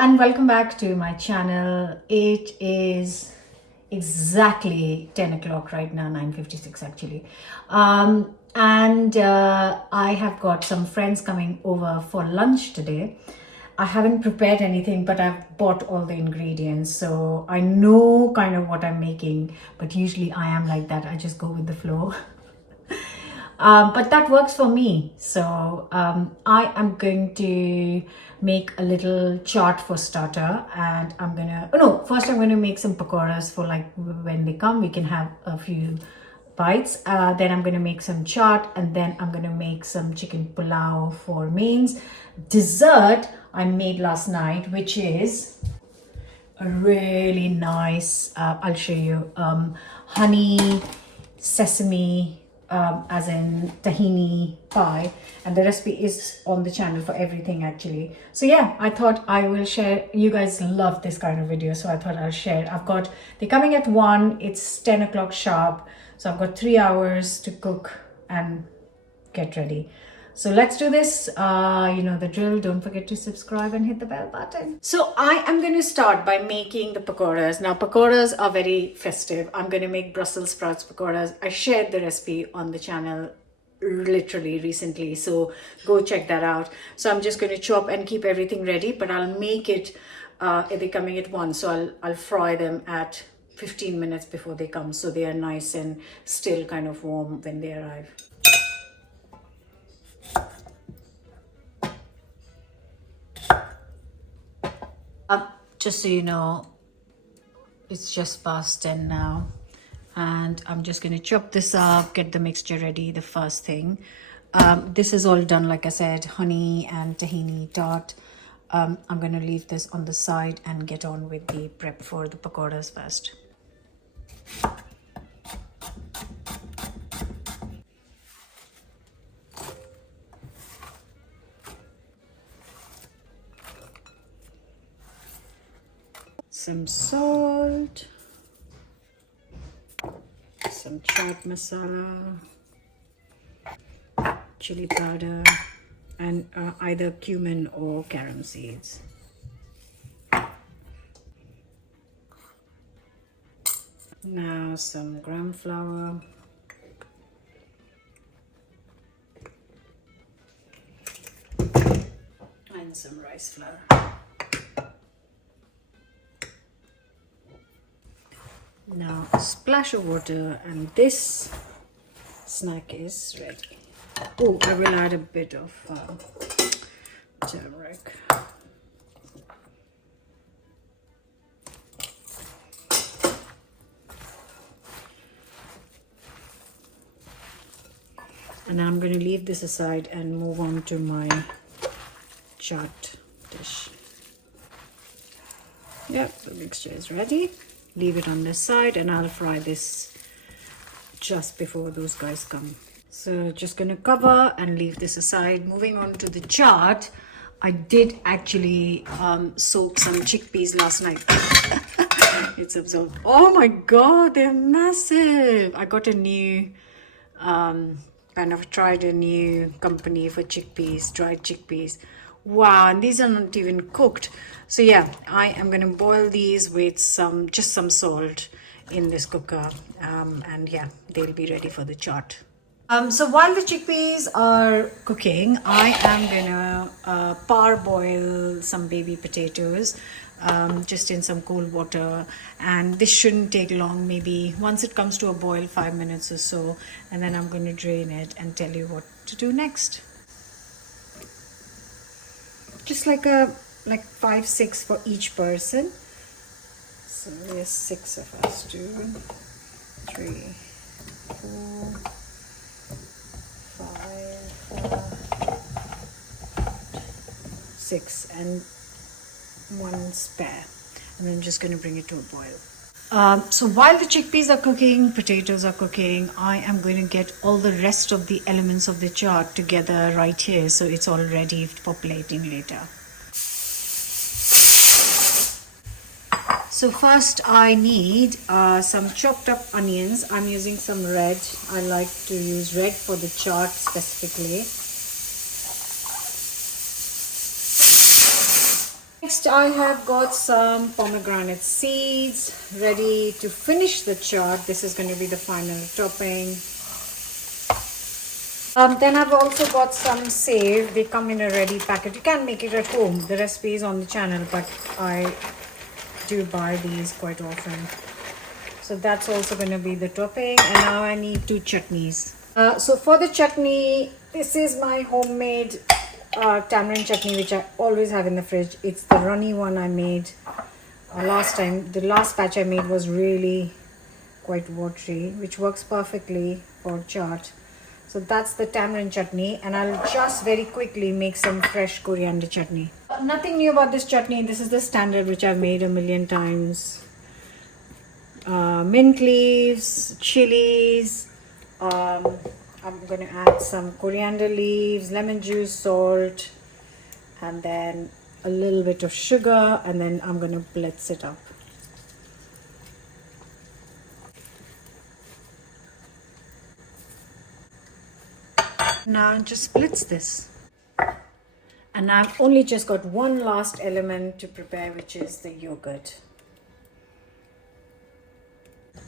and welcome back to my channel. It is exactly 10 o'clock right now, 9:56 actually. I have got some friends coming over for lunch today. I haven't prepared anything, but I've bought all the ingredients, so I know kind of what I'm making, but usually I am like that. I just go with the flow. But that works for me. So I am going to make a little chaat for starter, and first I'm gonna make some pakoras for like when they come, we can have a few bites. Then I'm gonna make some chaat, and then I'm gonna make some chicken pulao for mains. Dessert I made last night, which is a really nice, I'll show you, honey sesame, as in tahini pie, and the recipe is on the channel for everything actually. So yeah, I thought I will share. You guys love this kind of video, so I thought I'll share. They're coming at 1, it's 10 o'clock sharp, so I've got 3 hours to cook and get ready. So let's do this. You know the drill. Don't forget to subscribe and hit the bell button. So I am going to start by making the pakoras. Now pakoras are very festive. I'm going to make Brussels sprouts pakodas. I shared the recipe on the channel literally recently, so go check that out. So I'm just going to chop and keep everything ready, but I'll make it, they're coming at 1, so I'll fry them at 15 minutes before they come, so they are nice and still kind of warm when they arrive. Just so you know, it's just past 10 now, and I'm just going to chop this up, get the mixture ready. The first thing, this is all done, like I said, honey and tahini tart. I'm going to leave this on the side and get on with the prep for the pakoras first. Some salt, some chaat masala, chili powder, and either cumin or carom seeds. Now some gram flour, and some rice flour. Now a splash of water, and this snack is ready. Oh, I will add a bit of turmeric. And I'm going to leave this aside and move on to my chaat dish. Yep, the mixture is ready. Leave it on this side, and I'll fry this just before those guys come. So just gonna cover and leave this aside. Moving on to the chaat, I did actually soak some chickpeas last night. It's absorbed. Oh my god, they're massive. I got a new tried a new company for chickpeas, dried chickpeas. Wow, and these are not even cooked. So yeah, I am going to boil these with just some salt in this cooker, and yeah, they'll be ready for the chaat. So while the chickpeas are cooking, I am going to parboil some baby potatoes, just in some cold water, and this shouldn't take long, maybe once it comes to a boil 5 minutes or so, and then I'm going to drain it and tell you what to do next. Just like 5-6 for each person. So there's 6 of us. 2, 3, 4, 5, 6, and 1 spare. And I'm just going to bring it to a boil. So while the chickpeas are cooking, potatoes are cooking, I am going to get all the rest of the elements of the chaat together right here, so it's all ready for plating later. So first I need some chopped up onions. I'm using some red. I like to use red for the chaat specifically. Next, I have got some pomegranate seeds ready to finish the chaat. This is going to be the final topping. Then I've also got some save. They come in a ready packet. You can make it at home. The recipe is on the channel, but I do buy these quite often. So that's also going to be the topping. And now I need 2 chutneys. So for the chutney, this is my homemade tamarind chutney, which I always have in the fridge. It's the runny one I made last time. The last batch I made was really quite watery, which works perfectly for chaat. So that's the tamarind chutney, and I'll just very quickly make some fresh coriander chutney. Nothing new about this chutney. This is the standard which I've made a million times. Mint leaves, chilies. I'm going to add some coriander leaves, lemon juice, salt, and then a little bit of sugar, and then I'm going to blitz it up. Now just blitz this. And I've only just got one last element to prepare, which is the yogurt.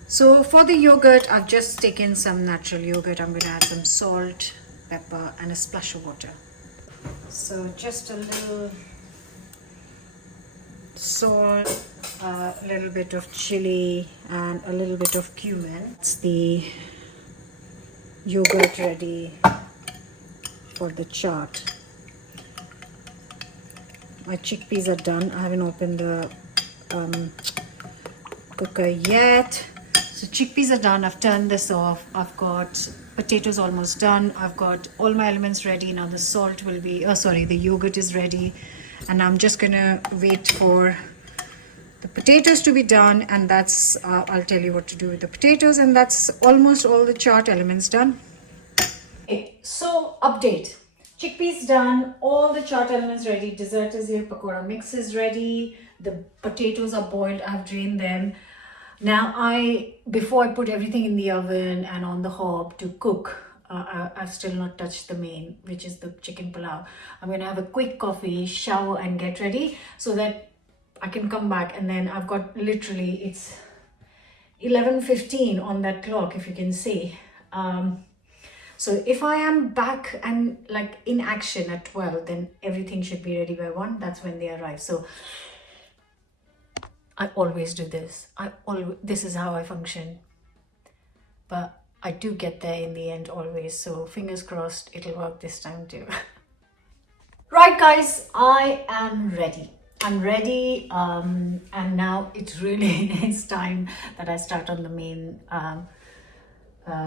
So for the yogurt, I've just taken some natural yogurt. I'm going to add some salt, pepper, and a splash of water. So just a little salt, a little bit of chili, and a little bit of cumin. It's the yogurt ready for the chaat. My chickpeas are done. I haven't opened the cooker yet. So chickpeas are done. I've turned this off. I've got potatoes almost done. I've got all my elements ready. Now the salt will be, the yogurt is ready. And I'm just gonna wait for the potatoes to be done. And that's, I'll tell you what to do with the potatoes. And that's almost all the chaat elements done. Okay, so update. Chickpeas done, all the chaat elements ready, dessert is here, pakoda mix is ready, the potatoes are boiled, I've drained them. Now before I put everything in the oven and on the hob to cook, I've still not touched the main, which is the chicken pulao. I'm going to have a quick coffee, shower and get ready so that I can come back, and then I've got literally, it's 11:15 on that clock, if you can see. So if I am back and like in action at 12, then everything should be ready by 1. That's when they arrive. So I always do this. This is how I function. But I do get there in the end always. So fingers crossed it'll work this time too. Right guys, I am ready. I'm ready. And now it really is time that I start on the main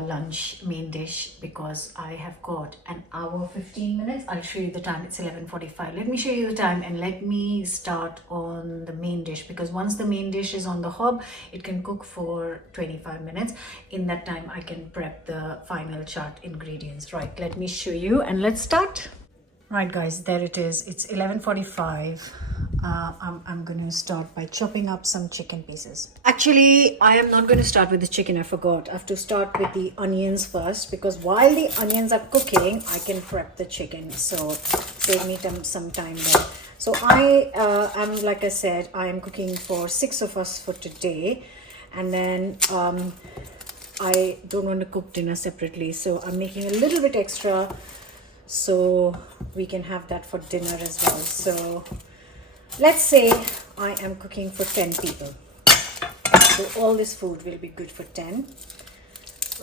lunch main dish, because I have got an hour 15 minutes. I'll show you the time. It's 11:45. Let me show you the time and let me start on the main dish, because once the main dish is on the hob, it can cook for 25 minutes. In that time I can prep the final chaat ingredients. Right, let me show you and let's start. Right guys, there it is. It's 11:45. I'm going to start by chopping up some chicken pieces. Actually, I am not going to start with the chicken. I forgot. I have to start with the onions first, because while the onions are cooking, I can prep the chicken. So save me some time there. So I am, like I said, I am cooking for 6 of us for today. And then I don't want to cook dinner separately. So I'm making a little bit extra so we can have that for dinner as well. So let's say I am cooking for 10 people. So all this food will be good for 10.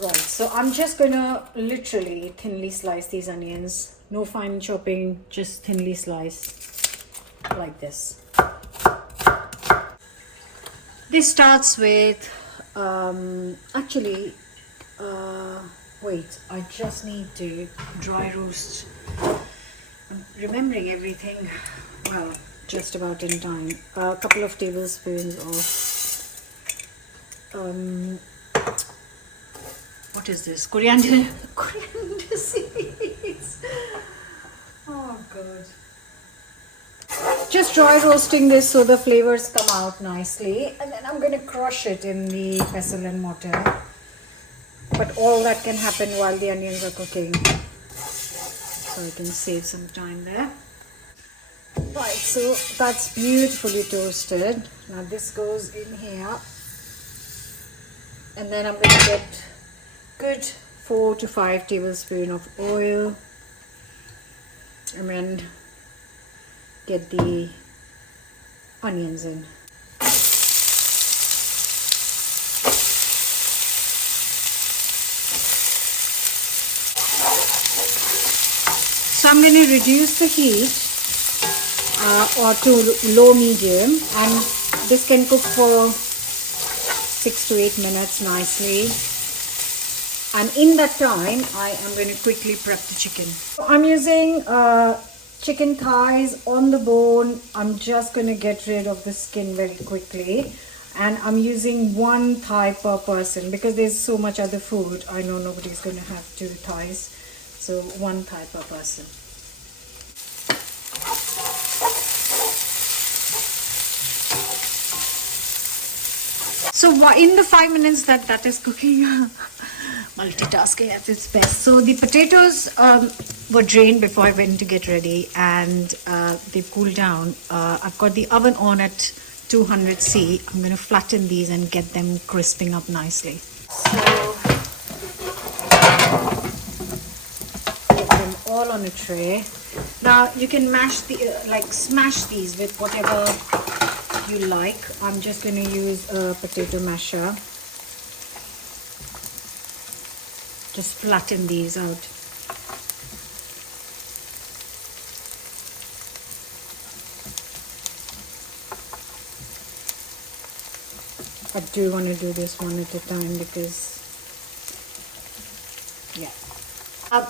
Right, so I'm just gonna literally thinly slice these onions. No fine chopping, just thinly slice like this. This starts with, wait, I just need to dry roast. I'm remembering everything, well, just about in time. A couple of tablespoons of, what is this? Coriander seeds. Oh God. Just dry roasting this so the flavors come out nicely, and then I'm going to crush it in the pestle and mortar. But all that can happen while the onions are cooking, so I can save some time there. Right, so that's beautifully toasted. Now this goes in here. And then I'm going to get good 4 to 5 tablespoons of oil. And then get the onions in. So I'm going to reduce the heat or to low medium, and this can cook for 6 to 8 minutes nicely. And in that time, I am going to quickly prep the chicken. So I'm using chicken thighs on the bone. I'm just going to get rid of the skin very quickly. And I'm using 1 thigh per person because there's so much other food. I know nobody's going to have 2 thighs. So 1 thigh per person. So in the 5 minutes that is cooking, multitasking at its best. So the potatoes were drained before I went to get ready, and they cooled down. I've got the oven on at 200°C. I'm going to flatten these and get them crisping up nicely. So get them all on a tray. Now you can mash the smash these with whatever you like. I'm just going to use a potato masher. Just flatten these out. I do want to do this one at a time because, yeah.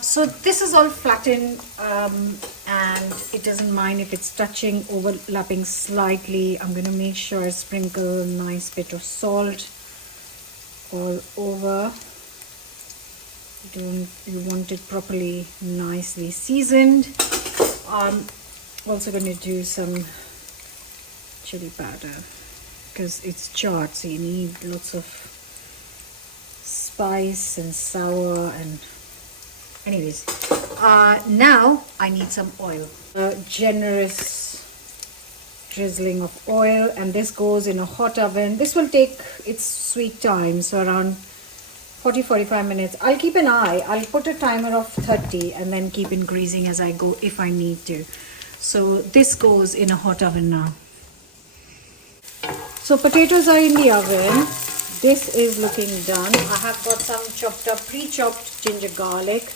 So this is all flattened and it doesn't mind if it's touching, overlapping slightly. I'm going to make sure I sprinkle a nice bit of salt all over. You want it properly nicely seasoned. Also going to do some chili powder because it's chaat, so you need lots of spice and sour and anyways. Now I need some oil. A generous drizzling of oil, and this goes in a hot oven. This will take its sweet time, so around 40-45 minutes. I'll keep an eye. I'll put a timer of 30 and then keep increasing as I go if I need to. So this goes in a hot oven now. So potatoes are in the oven. This is looking done. I have got some chopped up, pre-chopped ginger garlic,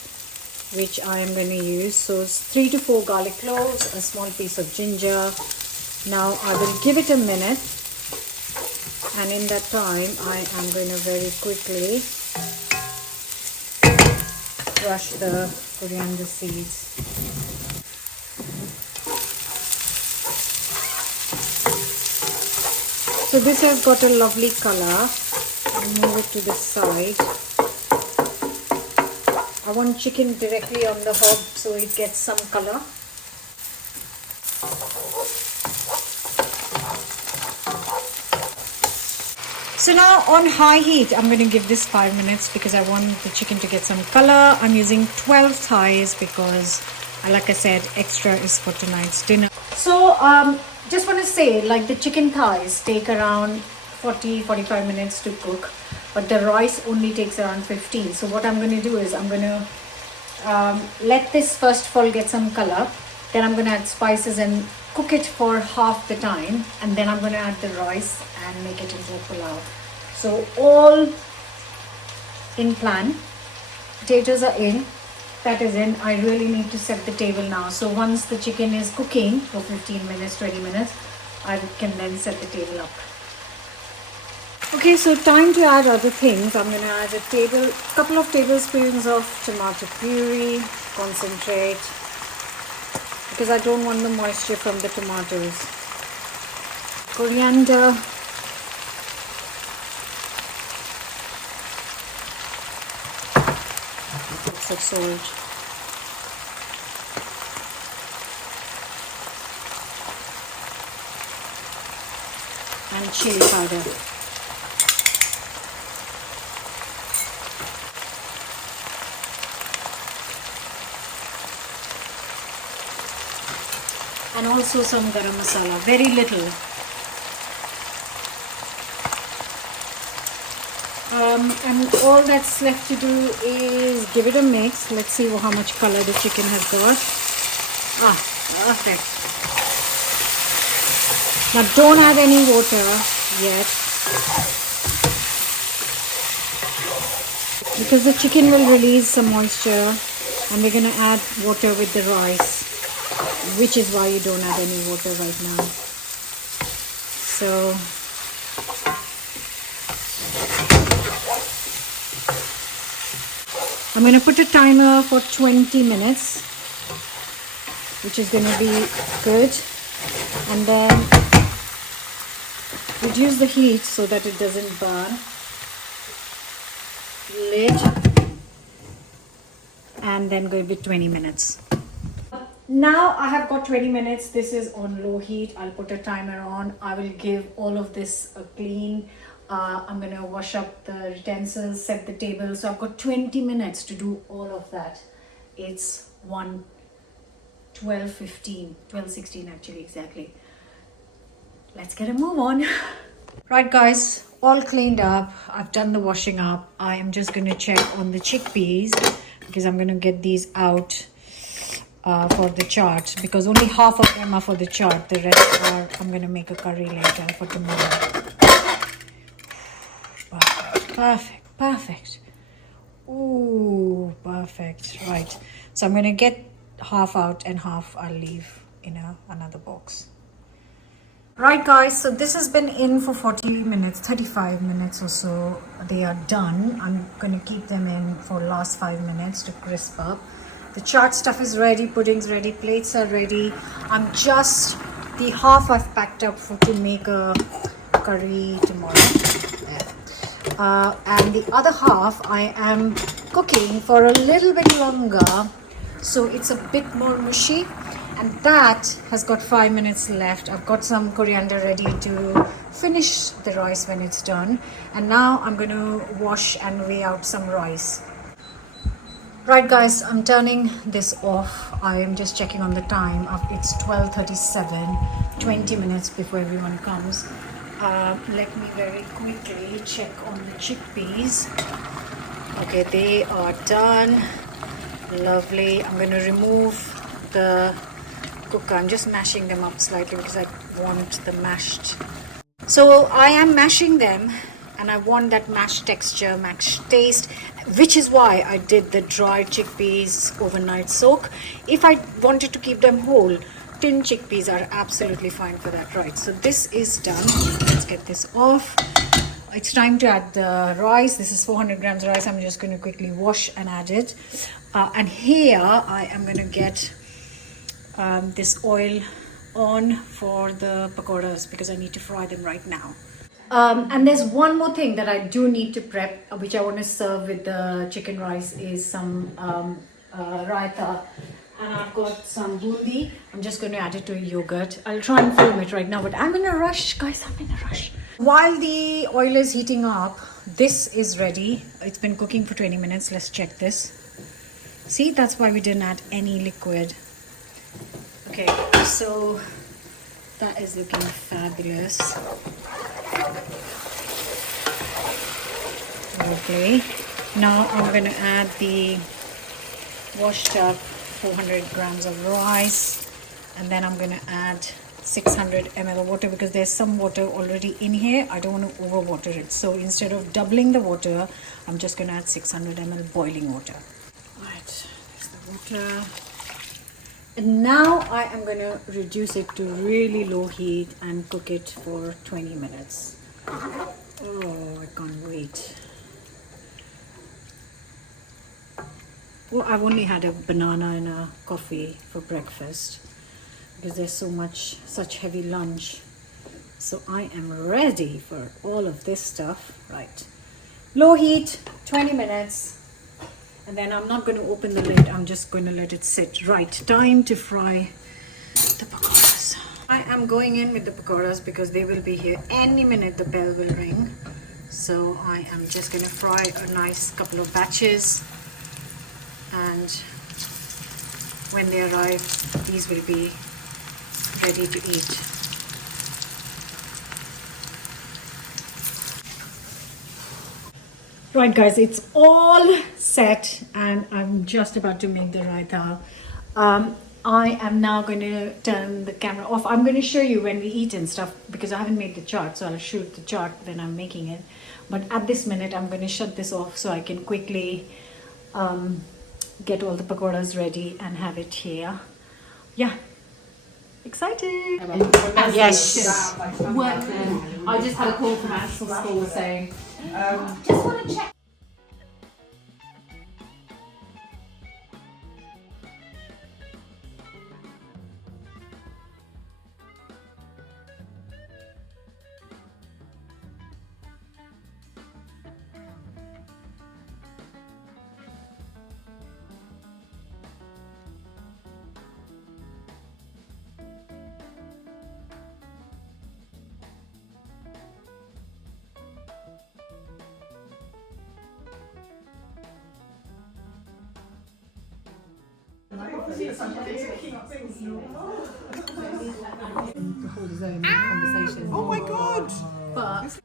which I am going to use. So 3 to 4 garlic cloves, a small piece of ginger. Now I will give it a minute, and in that time I am going to very quickly crush the coriander seeds. So this has got a lovely color. I'll move it to the side. I want chicken directly on the hob so it gets some color. So now on high heat, I'm going to give this 5 minutes because I want the chicken to get some color. I'm using 12 thighs because, like I said, extra is for tonight's dinner. So just want to say, like, the chicken thighs take around 40-45 minutes to cook, but the rice only takes around 15. So what I'm going to do is I'm going to let this first of all get some color. Then I'm going to add spices and cook it for half the time, and then I'm going to add the rice and make it into a pulao. So all in plan. Potatoes are in. That is in. I really need to set the table now. So once the chicken is cooking for 15 minutes, 20 minutes, I can then set the table up. Okay, so time to add other things. I'm going to add a couple of tablespoons of tomato puree, concentrate, because I don't want the moisture from the tomatoes. Coriander, lots of salt, and chili powder. and also some garam masala, very little. And all that's left to do is give it a mix. Let's see how much color the chicken has got. Perfect. Now don't add any water yet, because the chicken will release some moisture and we're going to add water with the rice, which is why you don't add any water right now. So I'm going to put a timer for 20 minutes, which is going to be good, and then reduce the heat so that it doesn't burn. Lid, and then go with 20 minutes. Now I have got 20 minutes. This is on low heat. I'll put a timer on. I will give all of this a clean. I'm going to wash up the utensils, set the table. So I've got 20 minutes to do all of that. It's 12:16 actually, exactly. Let's get a move on. Right guys, all cleaned up. I've done the washing up. I am just going to check on the chickpeas because I'm going to get these out for the chaat, because only half of them are for the chaat. The rest are, I'm going to make a curry later for tomorrow. Perfect. Ooh, perfect. Right. So I'm going to get half out and half I'll leave in another box. Right guys, so this has been in for 40 minutes, 35 minutes or so. They are done. I'm going to keep them in for last 5 minutes to crisp up. The chaat stuff is ready, pudding's ready, plates are ready. I'm just, the half I've packed up to make a curry tomorrow. And the other half I am cooking for a little bit longer, so it's a bit more mushy, and that has got 5 minutes left. I've got some coriander ready to finish the rice when it's done, and now I'm going to wash and weigh out some rice. Right guys, I'm turning this off. I am just checking on the time. It's 12:37, 20 minutes before everyone comes. Let me very quickly check on the chickpeas. Okay, they are done. Lovely. I'm going to remove the cooker. I'm just mashing them up slightly because I want the mashed. So I am mashing them and I want that mashed texture, mashed taste, which is why I did the dried chickpeas overnight soak. If I wanted to keep them whole, tin chickpeas are absolutely fine for that. Right, so this is done. Let's get this off. It's time to add the rice. This is 400 grams rice. I'm just going to quickly wash and add it. And here I am going to get this oil on for the pakodas because I need to fry them right now. And there's one more thing that I do need to prep, which I want to serve with the chicken rice, is some raita. And I've got some bundi. I'm just going to add it to a yogurt. I'll try and film it right now, but I'm in a rush, guys. I'm in a rush. While the oil is heating up, this is ready. It's been cooking for 20 minutes. Let's check this. See, that's why we didn't add any liquid. Okay, so that is looking fabulous. Okay, now I'm going to add the washed up 400 grams of rice, and then I'm going to add 600 ml of water because there's some water already in here. I don't want to overwater it, so instead of doubling the water, I'm just going to add 600 ml boiling water. Right, there's the water. And now I am going to reduce it to really low heat and cook it for 20 minutes. Oh, I can't wait. Well, I've only had a banana and a coffee for breakfast because there's such heavy lunch. So I am ready for all of this stuff. Right. Low heat, 20 minutes. And then I'm not going to open the lid. I'm just going to let it sit. Right. Time to fry the pakodas. I am going in with the pakodas because they will be here any minute. The bell will ring. So I am just going to fry a nice couple of batches. And when they arrive, these will be ready to eat. Right guys, it's all set and I'm just about to make the raita. I am now going to turn the camera off. I'm going to show you when we eat and stuff because I haven't made the chart, so I'll shoot the chart when I'm making it. But at this minute, I'm going to shut this off so I can quickly get all the pakodas ready and have it here. Yeah. Excited! Yes! Work then. I just had a call from Axel School saying, just want to check. Oh my god! But